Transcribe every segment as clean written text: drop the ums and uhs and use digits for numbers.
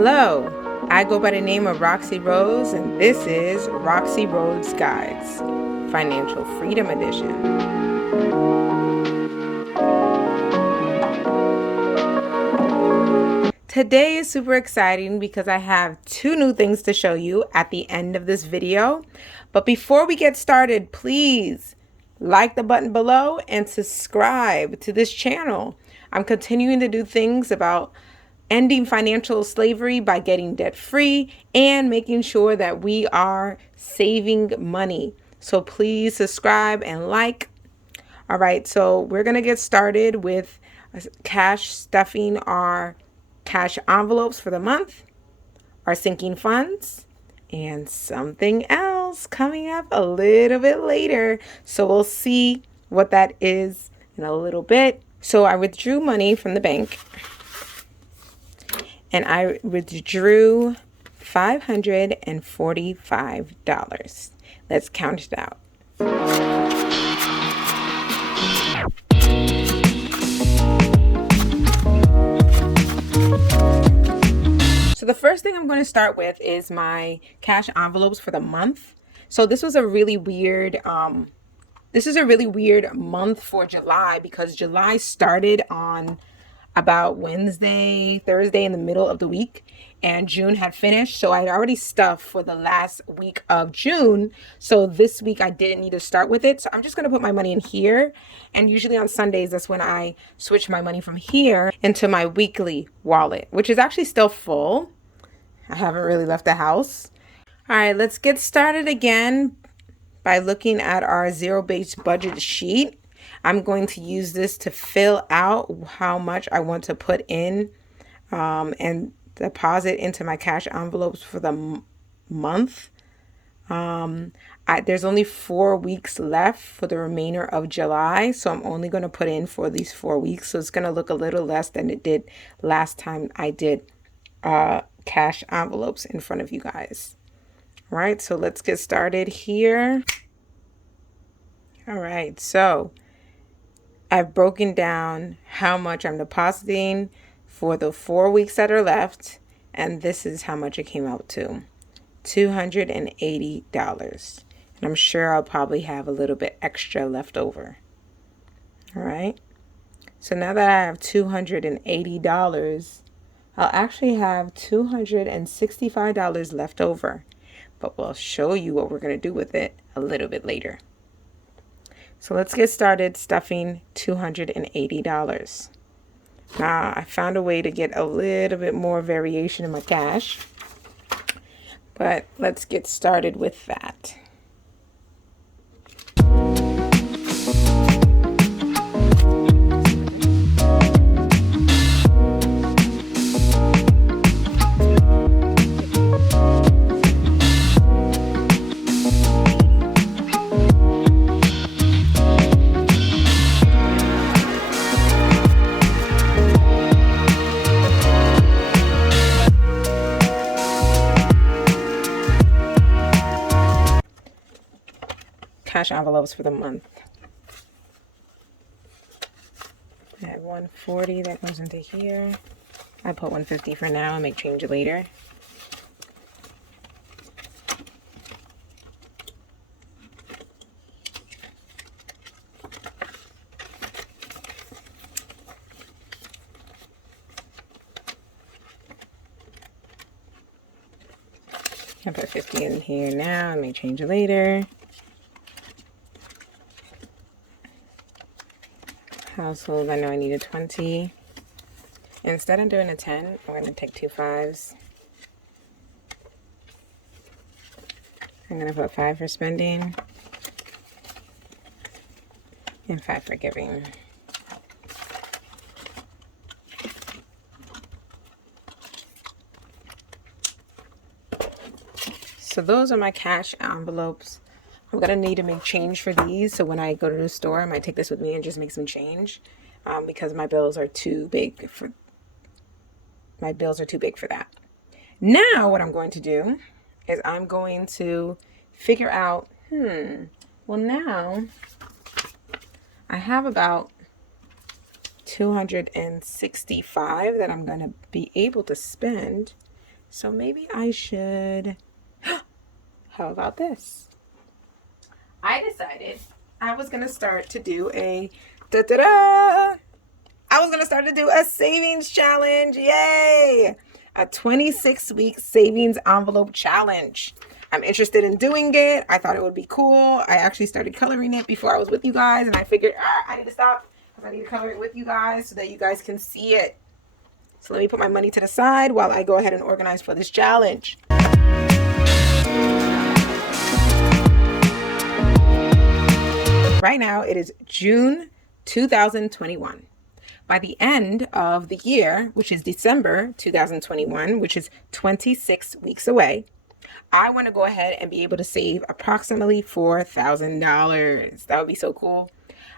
Hello, I go by the name of Roxy Rose, and this is Roxy Rose Guides, Financial Freedom Edition. Today is super exciting because I have two new things to show you at the end of this video. But before we get started, please like the button below and subscribe to this channel. I'm continuing to do things about ending financial slavery by getting debt free and making sure that we are saving money. So please subscribe and like. All right, so we're going to get started with cash stuffing our cash envelopes for the month, our sinking funds, and something else coming up a little bit later. So we'll see what that is in a little bit. So I withdrew money from the bank. And I withdrew $545. Let's count it out. So the first thing I'm going to start with is my cash envelopes for the month. So this was a really weird month for July because July started on about Wednesday, Thursday in the middle of the week, and June had finished. So I had already stuffed for the last week of June. So this week I didn't need to start with it. So I'm just going to put my money in here. And usually on Sundays, that's when I switch my money from here into my weekly wallet, which is actually still full. I haven't really left the house. All right, let's get started again by looking at our zero-based budget sheet. I'm going to use this to fill out how much I want to put in and deposit into my cash envelopes for the month. There's only 4 weeks left for the remainder of July, so I'm only going to put in for these 4 weeks. So it's going to look a little less than it did last time I did cash envelopes in front of you guys. All right, so let's get started here. All right, so I've broken down how much I'm depositing for the 4 weeks that are left, and this is how much it came out to, $280. And I'm sure I'll probably have a little bit extra left over. All right, so now that I have $280, I'll actually have $265 left over, but we'll show you what we're going to do with it a little bit later. So let's get started stuffing $280. Now, I found a way to get a little bit more variation in my cash, but let's get started with that. Cash envelopes for the month. I have 140 that goes into here. I put 150 for now and make change later. I put 50 in here now and make change later. Household, I know I needed 20. Instead of doing a 10, I'm going to take 2 5s. I'm going to put 5 for spending and 5 for giving. So those are my cash envelopes. I'm going to need to make change for these. So when I go to the store, I might take this with me and just make some change because my bills are too big for that. Now what I'm going to do is I'm going to figure out, well now I have about 265 that I'm going to be able to spend So maybe I should, how about this? I decided I was going to start to do a, I was going to start to do a savings challenge. Yay! A 26-week savings envelope challenge. I'm interested in doing it. I thought it would be cool. I actually started coloring it before I was with you guys, and I figured, I need to stop because I need to color it with you guys so that you guys can see it. So let me put my money to the side while I go ahead and organize for this challenge. Right now, it is June 2021. By the end of the year, which is December 2021, which is 26 weeks away, I want to go ahead and be able to save approximately $4,000. That would be so cool.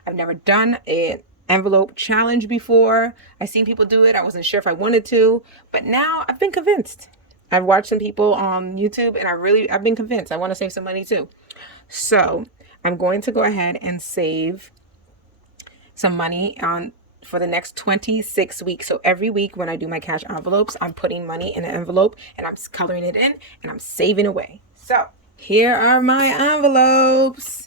I've never done an envelope challenge before. I've seen people do it. I wasn't sure if I wanted to, but now I've been convinced. I've watched some people on YouTube and I've been convinced. I want to save some money too. So I'm going to go ahead and save some money for the next 26 weeks. So every week when I do my cash envelopes, I'm putting money in an envelope and I'm coloring it in and I'm saving away. So here are my envelopes.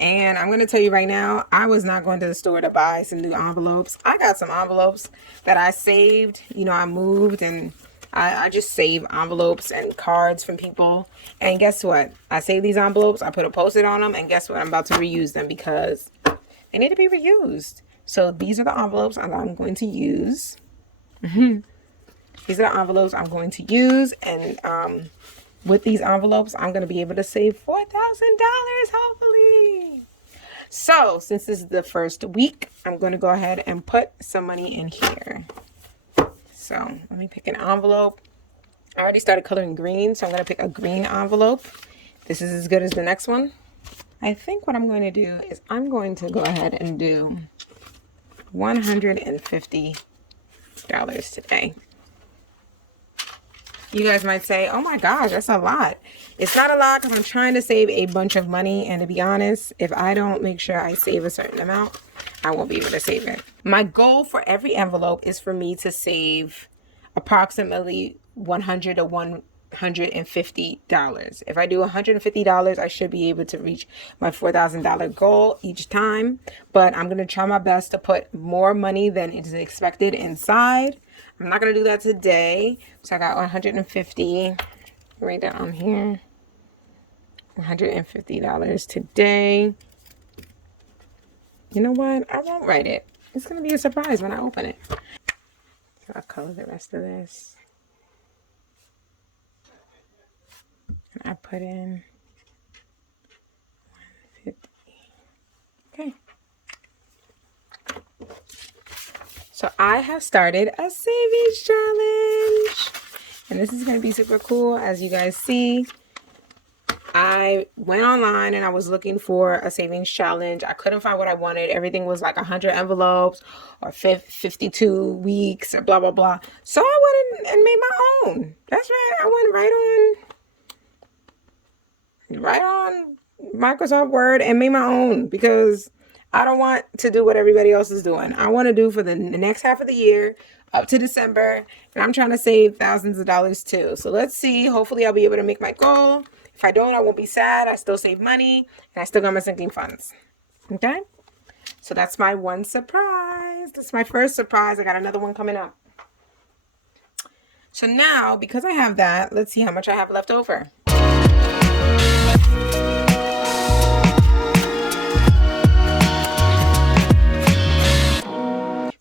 And I'm going to tell you right now, I was not going to the store to buy some new envelopes. I got some envelopes that I saved. You know, I moved and I just save envelopes and cards from people. And guess what? I save these envelopes. I put a Post-it on them. And guess what? I'm about to reuse them because they need to be reused. So these are the envelopes I'm going to use. These are the envelopes I'm going to use. And with these envelopes, I'm going to be able to save $4,000, hopefully. So since this is the first week, I'm going to go ahead and put some money in here. So let me pick an envelope. I already started coloring green, so I'm going to pick a green envelope. This is as good as the next one. I think what I'm going to do is I'm going to go ahead and do $150 today. You guys might say, oh my gosh, that's a lot. It's not a lot because I'm trying to save a bunch of money. And to be honest, if I don't make sure I save a certain amount, I won't be able to save it. My goal for every envelope is for me to save approximately $100 to $150. If I do $150, I should be able to reach my $4,000 goal each time. But I'm going to try my best to put more money than is expected inside. I'm not going to do that today. So I got 150 right down here. $150 today. You know what? I won't write it. It's going to be a surprise when I open it. So I'll color the rest of this. I put in 150. Okay. So I have started a savings challenge. And this is going to be super cool. As you guys see, I went online and I was looking for a savings challenge. I couldn't find what I wanted. Everything was like 100 envelopes or 52 weeks or blah, blah, blah. So I went and made my own. That's right. I went right on Microsoft Word and made my own because I don't want to do what everybody else is doing. I want to do for the next half of the year up to December, and I'm trying to save thousands of dollars too. So let's see. Hopefully I'll be able to make my goal. If I don't, I won't be sad. I still save money and I still got my sinking funds. Okay? So that's my one surprise. That's my first surprise. I got another one coming up. So now, because I have that, let's see how much I have left over.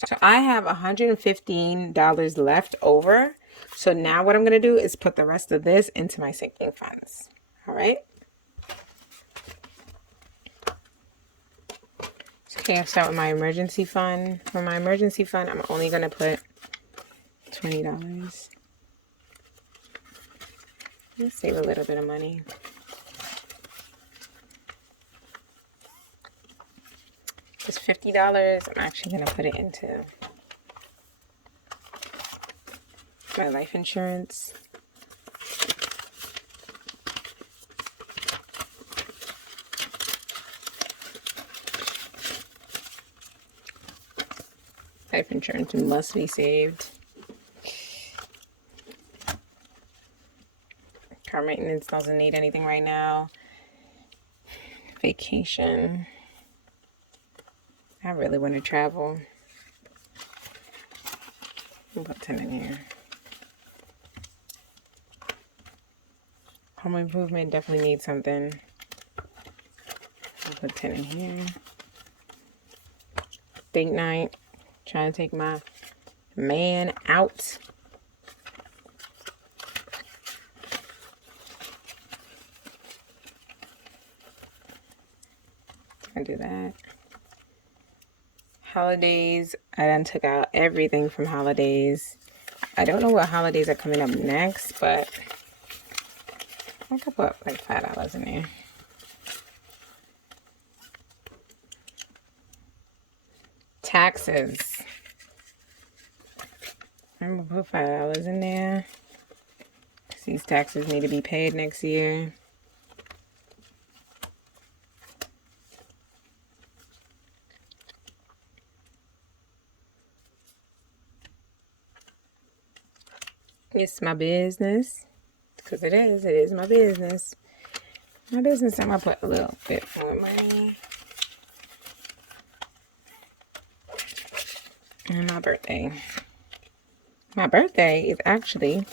So I have $115 left over. So now what I'm going to do is put the rest of this into my sinking funds. All right. Okay, I'll start with my emergency fund. For my emergency fund, I'm only going to put $20. Let's save a little bit of money. It's $50. I'm actually going to put it into my life insurance. Life insurance must be saved. Car maintenance doesn't need anything right now. Vacation. I really want to travel. I'll put 10 in here. Home improvement definitely needs something. I'll put 10 in here. Date night. Trying to take my man out. I do that. Holidays. I done took out everything from holidays. I don't know what holidays are coming up next, but I could put like $5 in there. Taxes. I'm gonna put $5 in there. These taxes need to be paid next year. It's my business, because it is my business. My business, I'm gonna put a little bit more money. And my birthday. My birthday is actually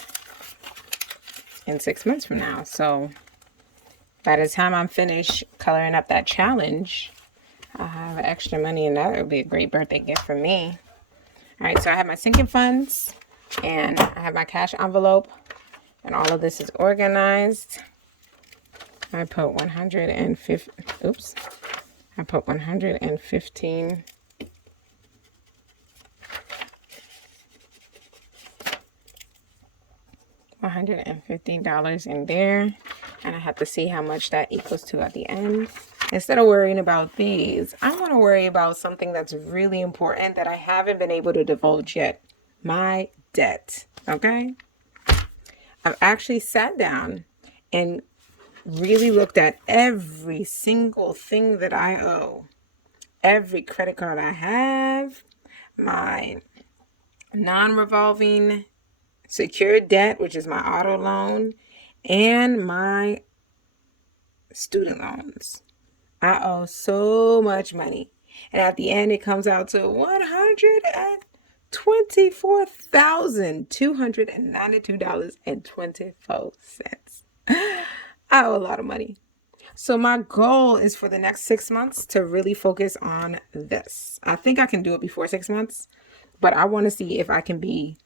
in 6 months from now. So by the time I'm finished coloring up that challenge, I'll have extra money, and that would be a great birthday gift for me. All right, so I have my sinking funds, and I have my cash envelope, and all of this is organized. I put 115. Oops. I put 115. $115 in there, and I have to see how much that equals to at the end. Instead of worrying about these, I want to worry about something that's really important that I haven't been able to divulge yet. My debt. Okay? I've actually sat down and really looked at every single thing that I owe. Every credit card I have, my non-revolving secured debt, which is my auto loan, and my student loans. I owe so much money. And at the end, it comes out to $124,292.24. I owe a lot of money. So my goal is for the next 6 months to really focus on this. I think I can do it before 6 months, but I want to see if I can be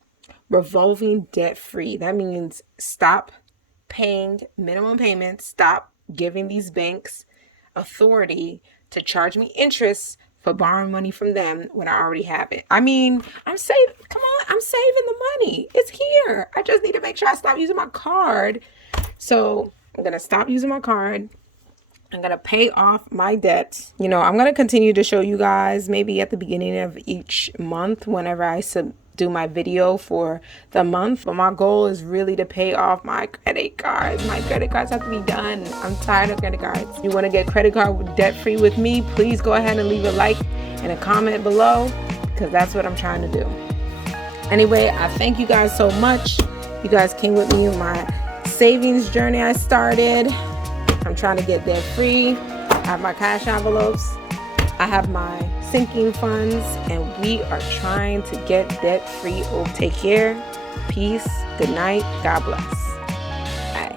revolving debt free. That means stop paying minimum payments, stop giving these banks authority to charge me interest for borrowing money from them when I already have it. I mean, I'm saving the money. It's here. I just need to make sure I stop using my card. So I'm going to stop using my card. I'm going to pay off my debt. You know, I'm going to continue to show you guys maybe at the beginning of each month whenever I do my video for the month. But my goal is really to pay off my credit cards. My credit cards have to be done. I'm tired of credit cards. If you want to get credit card debt free with me, please go ahead and leave a like and a comment below, because that's what I'm trying to do. Anyway, I thank you guys so much. You guys came with me in my savings journey I started. I'm trying to get debt free. I have my cash envelopes. I have my sinking funds, and we are trying to get debt free. Oh, take care. Peace. Good night. God bless.